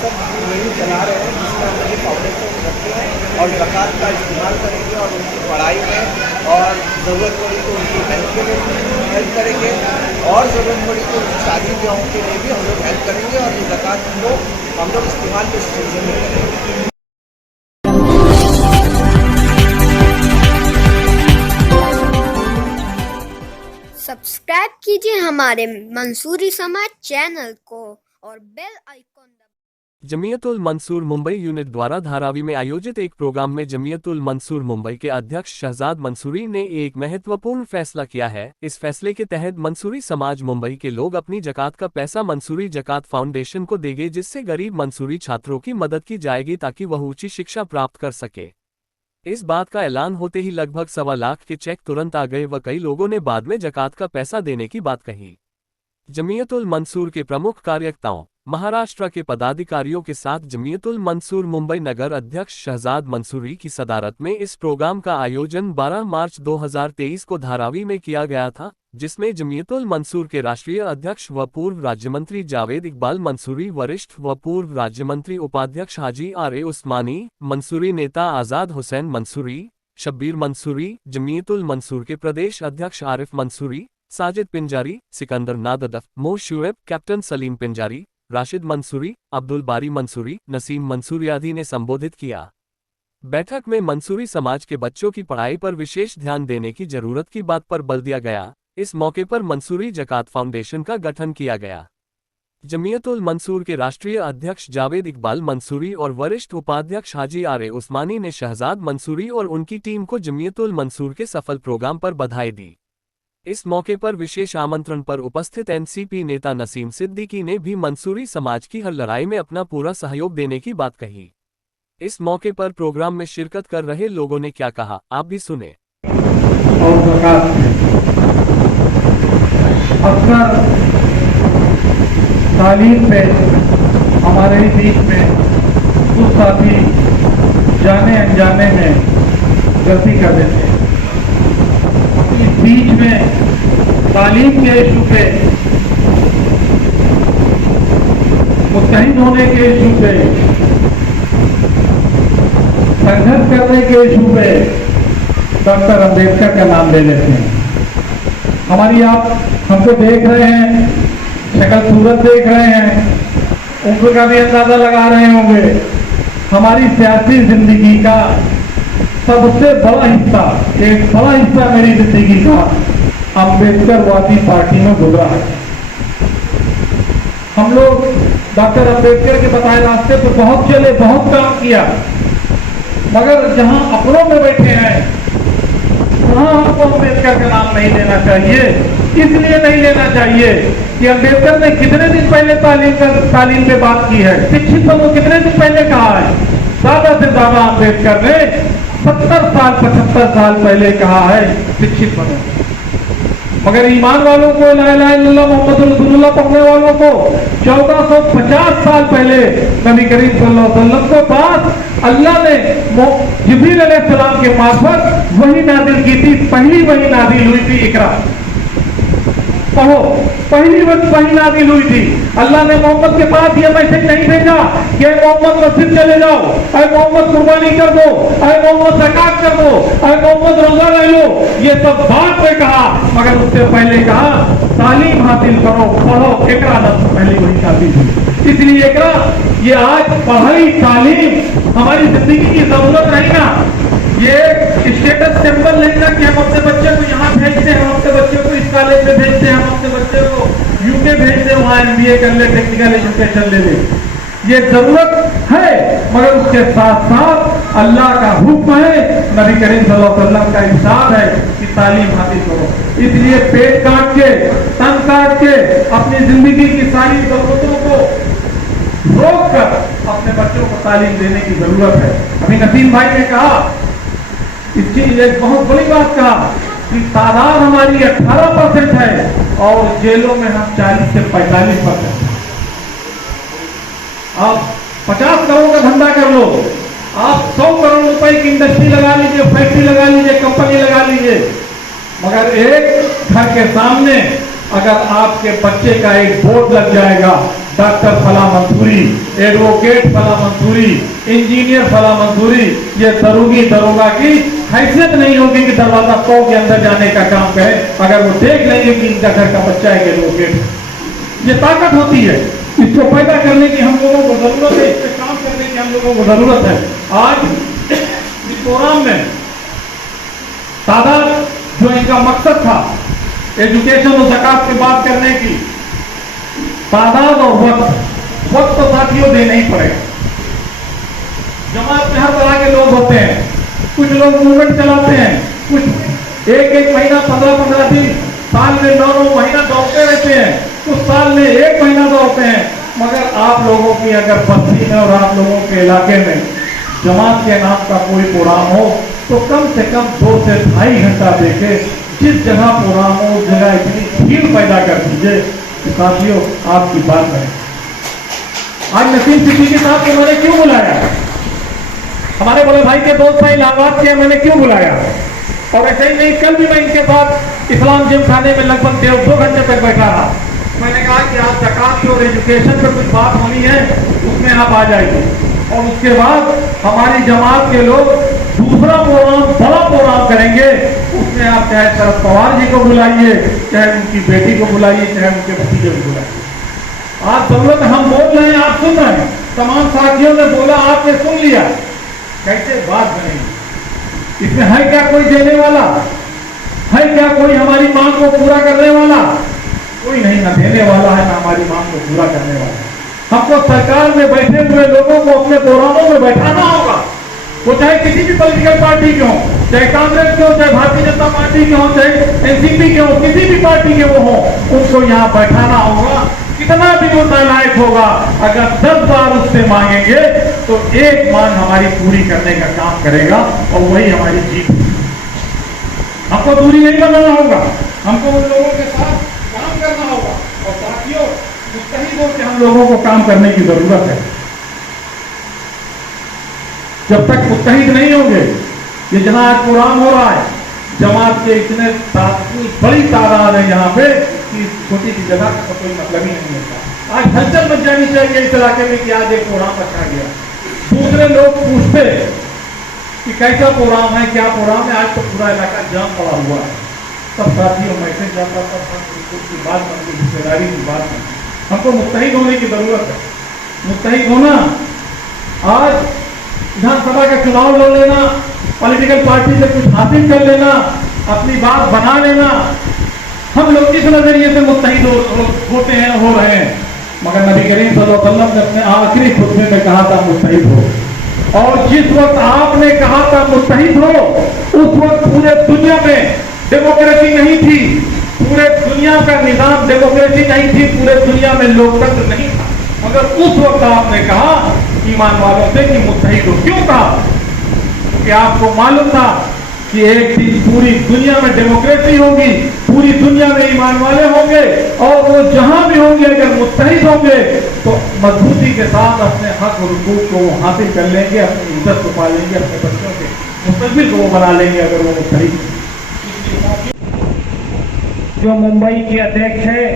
सब मुहिम चला रहे हैं जिसमें हम लोग फाउंडेशन रखते हैं और ज़कात का इस्तेमाल करेंगे और उनकी पढ़ाई में और ज़रूरत पड़ी तो उनकी हेल्प के लिए हेल्प करेंगे और ज़रूरत पड़ी तो उनकी शादी ब्याहों के लिए भी हम लोग हेल्प करेंगे और ये ज़कात को हम लोग इस्तेमाल इस सिलसिले में करेंगे। सब्सक्राइब कीजिए हमारे मंसूरी समाज चैनल को और बेल आइकॉन दबाएं। जमीयतुल मंसूर मुंबई यूनिट द्वारा धारावी में आयोजित एक प्रोग्राम में जमीयतुल मंसूर मुंबई के अध्यक्ष शहजाद मंसूरी ने एक महत्वपूर्ण फैसला किया है। इस फैसले के तहत मंसूरी समाज मुंबई के लोग अपनी जकात का पैसा मंसूरी जकात फाउंडेशन को देंगे, जिससे गरीब मंसूरी छात्रों की मदद की जाएगी ताकि वह ऊंची शिक्षा प्राप्त कर सके। इस बात का ऐलान होते ही लगभग 1.25 लाख के चेक तुरंत आ गए व कई लोगों ने बाद में जकात का पैसा देने की बात कही। जमीयतुल मंसूर के प्रमुख कार्यकर्ताओं, महाराष्ट्र के पदाधिकारियों के साथ जमीयतुल मंसूर मुंबई नगर अध्यक्ष शहजाद मंसूरी की सदारत में इस प्रोग्राम का आयोजन 12 मार्च 2023 को धारावी में किया गया था, जिसमें जमीयतुल मंसूर के राष्ट्रीय अध्यक्ष व पूर्व राज्यमंत्री जावेद इकबाल मंसूरी, वरिष्ठ व पूर्व राज्यमंत्री उपाध्यक्ष हाजी आर उस्मानी, मंसूरी नेता आजाद हुसैन मंसूरी, शब्बीर मंसूरी, जमीयतुल मंसूर के प्रदेश अध्यक्ष आरिफ मंसूरी, साजिद पिंजारी, सिकंदर नाददफ, मो शुएब, कैप्टन सलीम पिंजारी, राशिद मंसूरी, अब्दुल बारी मंसूरी, नसीम मंसूरी आदि ने संबोधित किया। बैठक में मंसूरी समाज के बच्चों की पढ़ाई पर विशेष ध्यान देने की जरूरत की बात पर बल दिया गया। इस मौके पर मंसूरी जकात फाउंडेशन का गठन किया गया। जमीयतुल मंसूर के राष्ट्रीय अध्यक्ष जावेद इकबाल मंसूरी और वरिष्ठ उपाध्यक्ष हाजी आर उस्मानी ने शहजाद मंसूरी और उनकी टीम को जमीयतुल मंसूर के सफल प्रोग्राम पर बधाई दी। इस मौके पर विशेष आमंत्रण पर उपस्थित एनसीपी नेता नसीम सिद्दीकी ने भी मंसूरी समाज की हर लड़ाई में अपना पूरा सहयोग देने की बात कही। इस मौके पर प्रोग्राम में शिरकत कर रहे लोगों ने क्या कहा, आप भी सुने। अक्सर तालीम पे हमारे ही बीच में कुछ साथी जाने अनजाने में गलती कर देते हैं। इस बीच में तालीम के इशू पे, मुत्तहिद होने के इशू पे, संघर्ष करने के इशू पे डॉक्टर अम्बेडकर का नाम ले लेते हैं। हमारी आप हमको देख रहे हैं, शक्ल सूरत देख रहे हैं, उम्र का भी अंदाजा लगा रहे होंगे। हमारी सियासी जिंदगी का सबसे बड़ा हिस्सा, एक बड़ा हिस्सा मेरी जिंदगी का अम्बेडकरवादी पार्टी में गुजरा है। हम लोग डॉक्टर अम्बेडकर के बताए रास्ते पर बहुत चले, बहुत काम किया, मगर जहां अपनों में बैठे हैं वहां हमको अम्बेडकर का नाम नहीं लेना चाहिए। इसलिए नहीं लेना चाहिए कि अम्बेडकर ने कितने दिन पहले तालीम पे बात की है, शिक्षित बनो कितने दिन पहले कहा है। ज्यादा से ज्यादा अम्बेडकर ने 70 साल 75 साल पहले कहा है शिक्षित बनो, मगर ईमान वालों को, ला इलाहा इल्लल्लाह मुहम्मद रसूलुल्लाह पढ़ने वालों को 1450 साल पहले नबी करीम सल्लल्लाहु अलैहि वसल्लम को पास अल्लाह ने जिब्रील अलैहिस्सलाम के मार्फत वही नाजिल की थी। पहली वही नाजिल हुई थी, इकरा पढ़ो, पहली वही नाजिल हुई थी। अल्लाह ने मोहम्मद के पास यह मैसेज नहीं भेजा कि मोहम्मद मस्जिद चले जाओ, अरे मोहम्मद कुर्बानी कर दो, अरे मोहम्मद ज़कात कर दो, अरे मोहम्मद रोजा ले लो। ये सब बात में कहा, मगर उससे पहले कहा तालीम हासिल करो, पढ़ो। इकरा लफ्ज़ पहले वही नाजिल हुई। इसलिए इकरा, ये आज पढ़ाई तालीम हमारी जिंदगी की जरूरत नहीं ना, ये स्टेटस सिंबल नहीं ना कि हम अपने बच्चे को यहाँ भेजते हैं, हम अपने बच्चे को इस कॉलेज में भेजते हैं, हम अपने बच्चे को यूके भेजते हैं, वहाँ MBA कर ले, टेक्निकल एजुकेशन ले ले। ये जरूरत है, मगर उसके साथ साथ अल्लाह का हुक्म है, नबी करीम सल्लल्लाहु अलैहि वसल्लम का इरशाद है कि तालीम हासिल करो। इसलिए पेट काट के, तन काट के अपनी जिंदगी की सारी जरूरतों को रोक कर अपने बच्चों को तालीम देने की जरूरत है। अभी नसीम भाई ने कहा, इसकी एक बहुत बड़ी बात कहा कि तादाद हमारी 18% है और जेलों में हम 40 से 45%। आप 50 करोड़ का धंधा कर लो, आप 100 करोड़ रुपए की इंडस्ट्री लगा लीजिए, फैक्ट्री लगा लीजिए, कंपनी लगा लीजिए, मगर एक घर के सामने अगर आपके बच्चे का एक बोर्ड लग जाएगा, डॉक्टर फला मंसूरी, एडवोकेट फला मंसूरी, इंजीनियर फला मंसूरी, ये दरोगी दरोगा की हैसियत नहीं होगी कि दरवाजा तोड़ के अंदर जाने का काम करे, अगर वो देख लेंगे कि इनका घर का बच्चा है एडवोकेट। ये ताकत होती है, इसको पैदा करने की हम लोगों को जरूरत है, इस पे काम करने की हम लोगों को जरूरत है। आज इस प्रोग्राम में तादाद जो इनका मकसद था एजुकेशन और ज़कात की बात करने की, तादाद और वक्त तो साथियों देना ही पड़ेगा। जमात में हर तरह के लोग होते हैं, कुछ लोग मूवमेंट चलाते हैं, कुछ एक महीना 15 दिन, साल में 9 महीना दौड़ते रहते हैं, कुछ साल में 1 महीना दौड़ते हैं। मगर आप लोगों की अगर बस्ती में और आप लोगों के इलाके में जमात के नाम का कोई प्रोग्राम हो तो कम से कम 2 से 2.5 घंटा देके जिस जगह प्रोग्राम हो उस जगह इतनी भीड़ पैदा कर दीजिए कि साथियों आपकी बात है। आज नसीम सिद्दीकी साहब को मैंने क्यों बुलाया, हमारे बड़े भाई के दोस्त हैं इलाहाबाद के, मैंने क्यों बुलाया? और ऐसे ही नहीं, कल भी मैं इनके साथ इस्लाम जिम खाने में लगभग 1.5-2 घंटे तक बैठा रहा। मैंने कहा कि आज ज़कात और एजुकेशन पर कुछ बात होनी है, उसमें आप आ जाइए। और उसके बाद हमारी जमात के लोग दूसरा प्रोग्राम, बड़ा प्रोग्राम करेंगे, उसमें आप चाहे शरद पवार जी को बुलाइए, चाहे उनकी बेटी को बुलाइए, चाहे उनके भतीजे को बुलाइए। आज जरूरत, हम बोल रहे हैं, आप सुन रहे हैं, तमाम साथियों ने बोला, आपने सुन लिया, कैसे बात बनेगी? इसमें है क्या कोई देने वाला? है क्या कोई हमारी मांग को पूरा करने वाला? कोई नहीं, ना देने वाला है ना हमारी मांग को पूरा करने वाला है। हमको सरकार में बैठे हुए लोगों को अपने प्रोग्रामों में बैठाना होगा, वो चाहे किसी भी पॉलिटिकल पार्टी के हो, चाहे कांग्रेस के हो, चाहे भारतीय जनता पार्टी के हो, चाहे एनसीपी के हो, किसी भी पार्टी के वो हो, उनको यहाँ बैठाना होगा। कितना भी वो नालायक होगा, अगर 10 बार उससे मांगेंगे तो एक मांग हमारी पूरी करने का काम करेगा और वही हमारी जीत। हमको दूरी नहीं बनाना होगा, हमको उन लोगों के साथ काम करना होगा। और साथियों, मुस्तहिद होकर हम लोगों को काम करने की जरूरत है। जब तक मुस्तहिद नहीं होंगे, ये जना आज प्रोग्राम हो रहा है, जमात के इतने बड़ी तादाद है यहाँ पे कि छोटी सी जगह का कोई मतलब ही नहीं होता। आज हलचल मच जानी चाहिए इस इलाके में कि आज एक प्रोग्राम रखा गया। दूसरे लोग पूछते कि कैसा प्रोग्राम है, क्या प्रोग्राम है, आज तो पूरा इलाका जाम पड़ा हुआ है। सब साथियों मैसेज जाता था, की बात बनती, रिश्तेदारी की बात बनती। हमको मुस्तहिद होने की जरूरत है। मुस्तहिद होना, आज विधानसभा का चुनाव लड़ लेना, पॉलिटिकल पार्टी से कुछ हासिल कर लेना, अपनी बात बना लेना, हम लोग किस नजरिए से मुस्तहिद होते हैं, हो रहे हैं। मगर नबी करीम सल्लल्लाहु अलैहि वसल्लम ने अपने आखिरी खुतबे में कहा था मुस्तहिद हो। और जिस वक्त आपने कहा था मुस्तहिद हो, उस वक्त पूरे दुनिया में डेमोक्रेसी नहीं थी, पूरे दुनिया का निजाम डेमोक्रेसी नहीं थी, पूरे दुनिया में लोकतंत्र नहीं था। मगर उस वक्त आपने कहा ईमान वालों से कि मुस्तहिद हो। क्यों कहा? क्योंकि आपको मालूम था कि एक दिन पूरी दुनिया में डेमोक्रेसी होगी, पूरी दुनिया में ईमान वाले होंगे, और वो जहां भी होंगे अगर मुस्तहिद होंगे तो मजबूती के साथ अपने हक और हुकूक को हासिल कर लेंगे, अपनी इज्जत को पालेंगे, अपने बच्चों के मुस्तकबिल को बना लेंगे अगर वो मुस्तहिद। जो मुंबई के अध्यक्ष हैं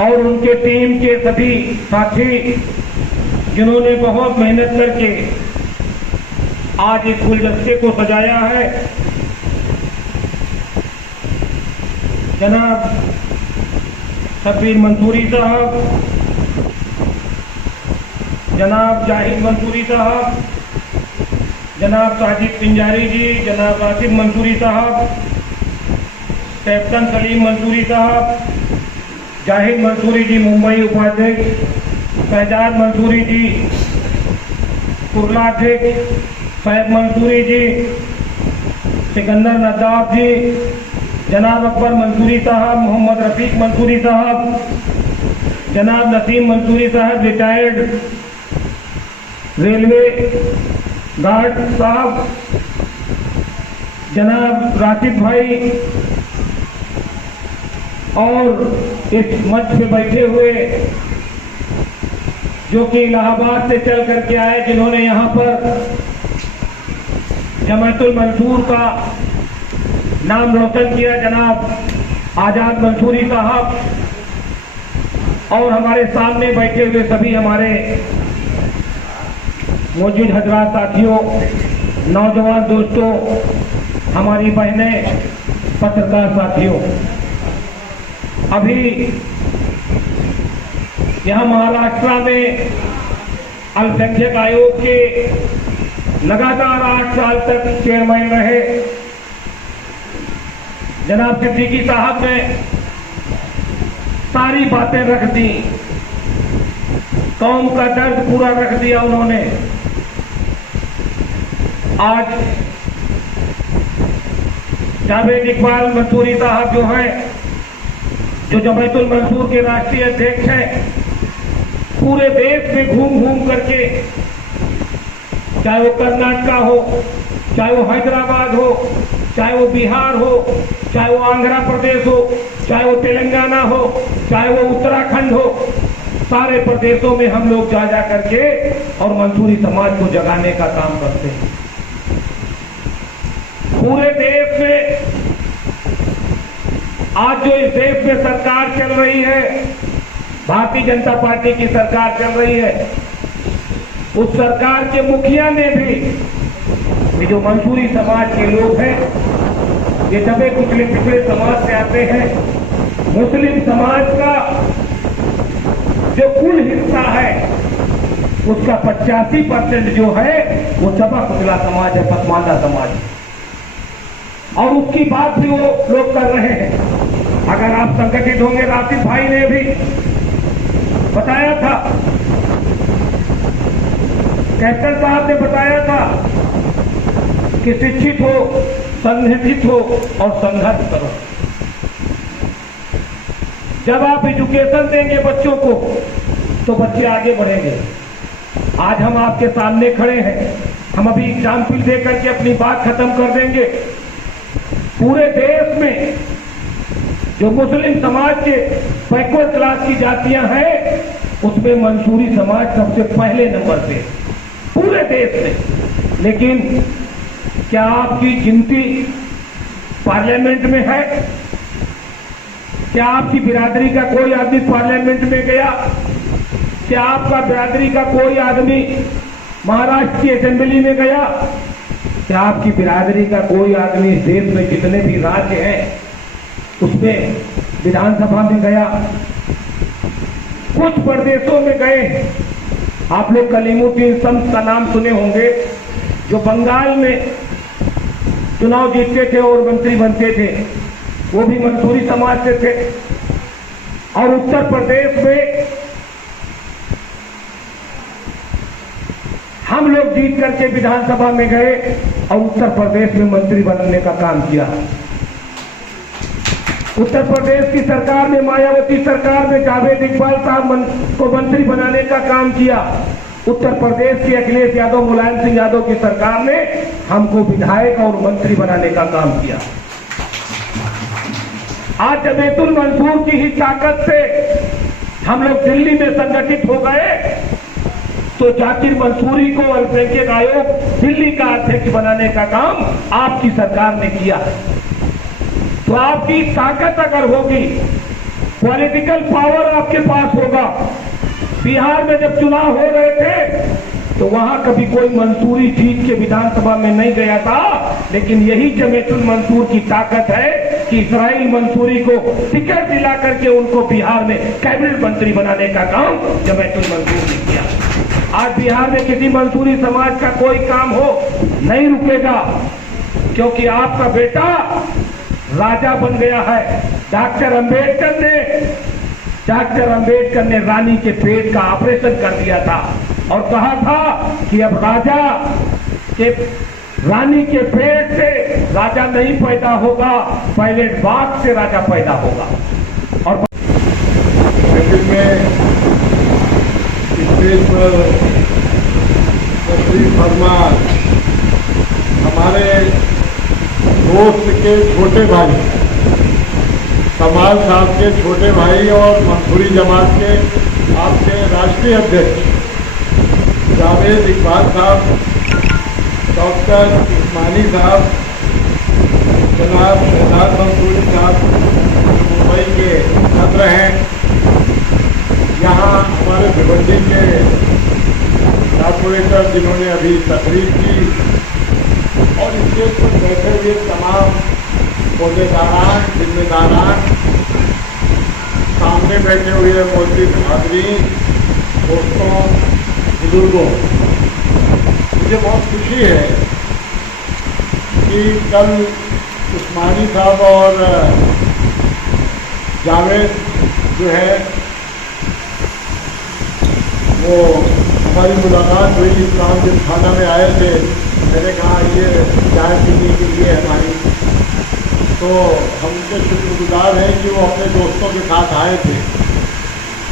और उनके टीम के सभी साथी जिन्होंने बहुत मेहनत करके आज इस गुलदस्ते को सजाया है, जनाब शब्बीर मंसूरी साहब, जनाब जाहिद मंसूरी साहब, जनाब साजिद पिंजारी जी, जनाब आसिफ मंसूरी साहब, कैप्टन सलीम मंसूरी साहब, जाहिद मंसूरी जी मुंबई उपाध्यक्ष, शहजाद मंसूरी जी कुर्लाध्यक्ष, फैब मंसूरी जी, सिकंदर नदाब जी, जनाब अकबर मंसूरी साहब, मोहम्मद रफीक मंसूरी साहब, जनाब नसीम मंसूरी साहब रिटायर्ड रेलवे गार्ड साहब, जनाब राशिद भाई, और इस मंच पे बैठे हुए जो कि इलाहाबाद से चल करके आए, जिन्होंने यहाँ पर जमातुल मंसूर का नाम रोशन किया, जनाब आजाद मंसूरी साहब, और हमारे सामने बैठे हुए सभी हमारे मौजूद हजरात साथियों, नौजवान दोस्तों, हमारी बहनें, पत्रकार साथियों, अभी यहां महाराष्ट्र में अल्पसंख्यक आयोग के लगातार 8 साल तक चेयरमैन रहे जनाब सिद्दीकी साहब ने सारी बातें रख दी, कौम का दर्द पूरा रख दिया उन्होंने। आज जावेद इकबाल मंसूरी साहब जो हैं, जो जमायतुल मंसूर के राष्ट्रीय अध्यक्ष हैं, पूरे देश में घूम घूम करके, चाहे वो कर्नाटका हो, चाहे वो हैदराबाद हो, चाहे वो बिहार हो, चाहे वो आंध्र प्रदेश हो, चाहे वो तेलंगाना हो, चाहे वो उत्तराखंड हो, सारे प्रदेशों में हम लोग जा करके और मंसूरी समाज को जगाने का काम करते हैं। पूरे देश में आज जो इस देश में सरकार चल रही है, भारतीय जनता पार्टी की सरकार चल रही है, उस सरकार के मुखिया ने भी ये जो मंसूरी समाज के लोग हैं, ये दबे कुचले पिछड़े समाज से आते हैं, मुस्लिम समाज का जो कुल हिस्सा है उसका 85% जो है वो दबा कुचला समाज है, पसमानदा समाज है, और उसकी बात भी वो लोग कर रहे हैं। अगर आप संगठित होंगे, राशिद भाई ने भी बताया था, कैप्टन साहब ने बताया था कि शिक्षित हो, संगठित हो और संघर्ष करो। जब आप एजुकेशन देंगे बच्चों को तो बच्चे आगे बढ़ेंगे। आज हम आपके सामने खड़े हैं, हम अभी एग्जाम्पल देकर के अपनी बात खत्म कर देंगे। पूरे देश में जो मुस्लिम समाज के बैकवर्ड क्लास की जातियां हैं, उसमें मंसूरी समाज सबसे पहले नंबर पे पूरे देश में। लेकिन क्या आपकी गिनती पार्लियामेंट में है? क्या आपकी बिरादरी का कोई आदमी पार्लियामेंट में गया? क्या आपका बिरादरी का कोई आदमी महाराष्ट्र की असेंबली में गया? क्या आपकी बिरादरी का कोई आदमी इस देश में जितने भी राज्य हैं उसमें विधानसभा में गया? कुछ प्रदेशों में गए। आप लोग कलीमुद्दीन शम्स का नाम सुने होंगे, जो बंगाल में चुनाव जीतते थे और मंत्री बनते थे, वो भी मंसूरी समाज से थे। और उत्तर प्रदेश में हम लोग जीत करके विधानसभा में गए और उत्तर प्रदेश में मंत्री बनने का काम किया। उत्तर प्रदेश की सरकार में, मायावती सरकार में जावेद इकबाल साहब को मंत्री बनाने का काम किया। उत्तर प्रदेश की अखिलेश यादव, मुलायम सिंह यादव की सरकार ने हमको विधायक और मंत्री बनाने का काम किया। आज जमायतुल मंसूर की ही ताकत से हम लोग दिल्ली में संगठित हो गए, तो जाकिर मंसूरी को अल्पसंख्यक आयोग दिल्ली का अध्यक्ष बनाने का काम आपकी सरकार ने किया। तो आपकी ताकत अगर होगी, पॉलिटिकल पावर आपके पास होगा। बिहार में जब चुनाव हो रहे थे तो वहां कभी कोई मंसूरी जीत के विधानसभा में नहीं गया था, लेकिन यही जमायतुल मंसूर की ताकत है कि इस्राइल मंसूरी को टिकट दिला करके उनको बिहार में कैबिनेट मंत्री बनाने का काम जमायतुल मंसूर ने किया। आज बिहार में किसी मंसूरी समाज का कोई काम हो नहीं रुकेगा, क्योंकि आपका बेटा राजा बन गया है। डॉक्टर अंबेडकर ने रानी के पेट का ऑपरेशन कर दिया था और कहा था कि अब रानी के पेट से राजा नहीं पैदा होगा, पहले बाप से राजा पैदा होगा। और स्टेज पर तशरीफ फरमा हमारे दोस्त के छोटे भाई, कमाल साहब के छोटे भाई और मंसूरी जमात के आपके राष्ट्रीय अध्यक्ष जावेद इकबाल साहब, डॉक्टर इस्मानी साहब, जनाब शहजाद मंसूरी साहब मुंबई के छात्र हैं, यहाँ हमारे भिवंडी के कॉर्पोरेटर जिन्होंने अभी तकरीर की और स्टेज पर बैठे हुए तमाम पौधेदारान, जिम्मेदारान, सामने बैठे हुए मौजूद हाज़रीन, दोस्तों, बुजुर्गों, मुझे बहुत खुशी है कि कल उस्मानी साहब और जावेद जो है वो हमारी मुलाकात हुई। इस्लाम जब थाना में आए थे, मैंने कहा ये चाय पीने के लिए हमारी, तो हम उनके शुक्रगुजार हैं कि वो अपने दोस्तों के साथ आए थे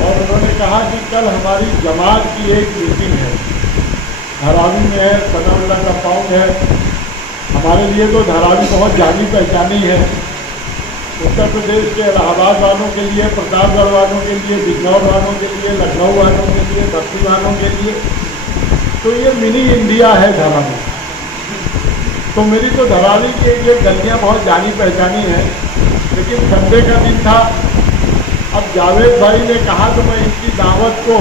और उन्होंने कहा कि कल हमारी जमात की एक मीटिंग है, धारावी में है, सनाउल्लाह का पाउंड है। हमारे लिए तो धारावी बहुत जानी पहचानी है, उत्तर प्रदेश के इलाहाबाद वालों के लिए, प्रतापगढ़ वालों के लिए, बिजनौर वालों के लिए, लखनऊ वालों के लिए, बस्ती वालों के लिए, तो ये मिनी इंडिया है धारावी। तो मेरी तो धारावी की ये गलियाँ बहुत जानी पहचानी हैं। लेकिन संडे का दिन था, अब जावेद भाई ने कहा तो मैं इनकी दावत को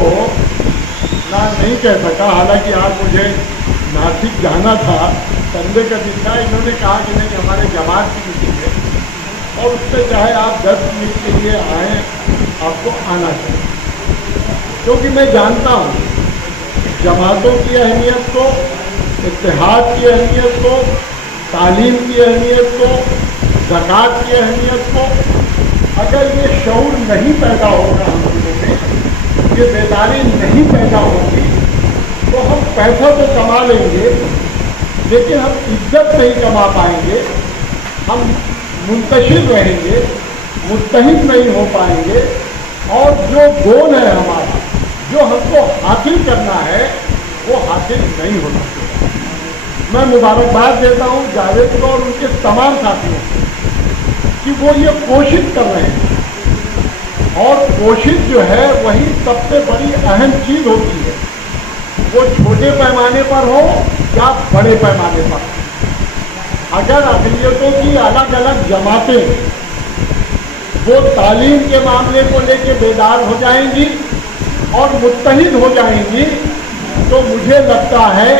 ना नहीं कह सका, हालांकि आज मुझे नासिक जाना था, संडे का दिन था। इन्होंने कहा कि नहीं, हमारे जमात की मीटिंग है और उससे चाहे आप 10 मिनट के लिए आएँ, आपको आना चाहिए, क्योंकि मैं जानता हूँ जमातों की अहमियत को, इत्तेहाद की अहमियत को, तालीम की अहमियत को, ज़कात की अहमियत को। अगर ये शऊर नहीं पैदा होगा हम लोगों में, ये बेदारी नहीं पैदा होगी, तो हम पैसा तो कमा लेंगे लेकिन हम इज्जत नहीं कमा पाएंगे, हम मुंतशिर रहेंगे, मुत्तहिद नहीं हो पाएंगे और जो गोल है हमारा, जो हमको हासिल करना है, वो हासिल नहीं हो सकता। मैं मुबारकबाद देता हूँ जावेद को और उनके तमाम साथियों को कि वो ये कोशिश कर रहे हैं और कोशिश जो है वही सबसे बड़ी अहम चीज़ होती है, वो छोटे पैमाने पर हो या बड़े पैमाने पर। अगर अक़लियतों की अलग अलग जमातें वो तालीम के मामले को लेके बेदार हो जाएंगी और मुत्तहिद हो जाएंगी, तो मुझे लगता है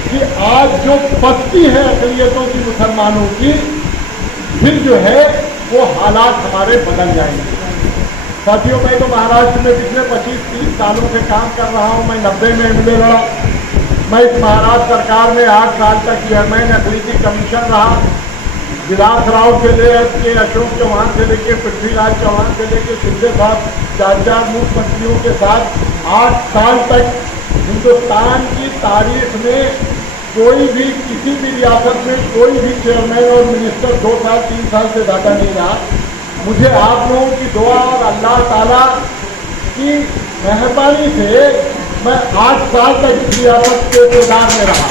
कि आज जो पस्ती है अक़लियतों की मुसलमानों की, फिर जो है वो हालात हमारे बदल जाएंगे। साथियों, मैं तो महाराष्ट्र में पिछले 25-30 सालों से काम कर रहा हूँ। मैं 90 में MLA लड़ा। मैं इस महाराष्ट्र सरकार में 8 साल तक चेयरमैन अथॉरिटी कमीशन रहा। विलास राव से लेके अशोक चौहान से लेके पृथ्वीराज चौहान से लेके शिंदे साहब 4 मुख्यमंत्रियों के साथ 8 साल तक हिंदुस्तान की तारीख में कोई भी किसी भी रियासत में कोई भी चेयरमैन और मिनिस्टर 2 साल 3 साल से ज़्यादा नहीं रहा। मुझे आप लोगों की दुआ और अल्लाह ताला की मेहरबानी से मैं 8 साल तक इस रियासत के इक़्तिदार में रहा।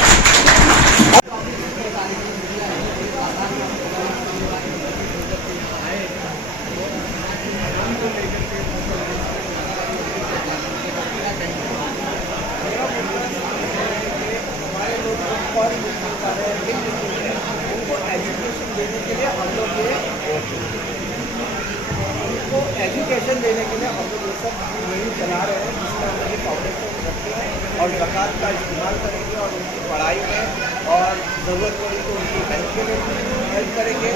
उनको एजुकेशन देने के लिए हम लोग ये सब मुहिम चला रहे हैं, जिसमें हम लोग फाउंडेशन रखते हैं और ज़कात का इस्तेमाल करेंगे और उनकी पढ़ाई में और ज़रूरत पड़ी तो उनकी हेल्थ के लिए हेल्प करेंगे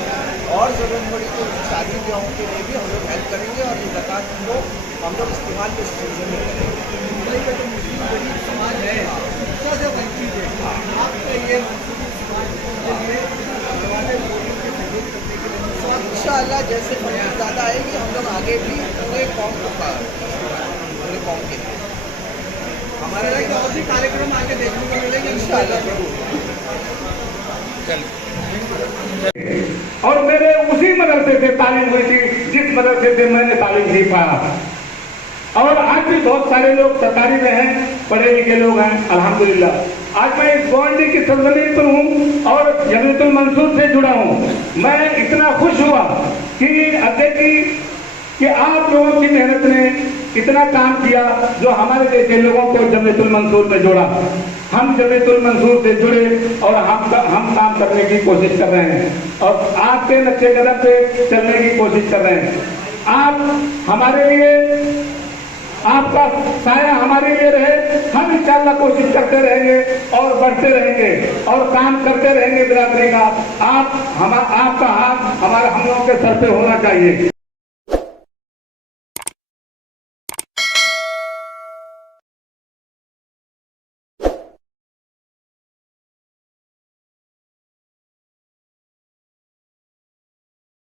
और ज़रूरत पड़ी तो उनकी शादी ब्याहों के लिए भी हम लोग हेल्प करेंगे और ये ज़कात को हम लोग इस्तेमाल इस सिलसिले में करेंगे। मुंबई का जो मुस्लिम गरीब समाज है, शिक्षा से वंचित है, आपका ये इंशाअल्लाह जैसे फंडिंग ज़्यादा आएगी हम लोग आगे भी पूरे कौम के लिए हमारा और भी कार्यक्रम आगे देखने को मिलेंगे इंशाअल्लाह जरूर। और मेरे उसी मदरसे से तालीम हुई थी जिस मदरसे से मैंने तालीम नहीं पाया। और आज भी बहुत सारे लोग सरकारी में हैं, पढ़े लिखे लोग हैं, अल्हम्दुलिल्लाह। आज मैं इस बाउंड्री की सरजमीन पर हूँ और जमीयतुल मंसूर से जुड़ा हूँ। मैं इतना खुश हुआ कि कि आप लोगों की मेहनत ने इतना काम किया जो हमारे जैसे लोगों को जमीयतुल मंसूर में जोड़ा। हम जमीयतुल मंसूर से जुड़े और हम काम करने की कोशिश कर रहे हैं और आपके नक्शे कदम पे चलने की कोशिश कर रहे हैं। आप हमारे लिए आपका साया हमारे लिए रहे। हम इंशाअल्लाह कोशिश करते रहेंगे और बढ़ते रहेंगे और काम करते रहेंगे बिरादरी का। आपका हाथ हम लोगों के सर पे होना चाहिए।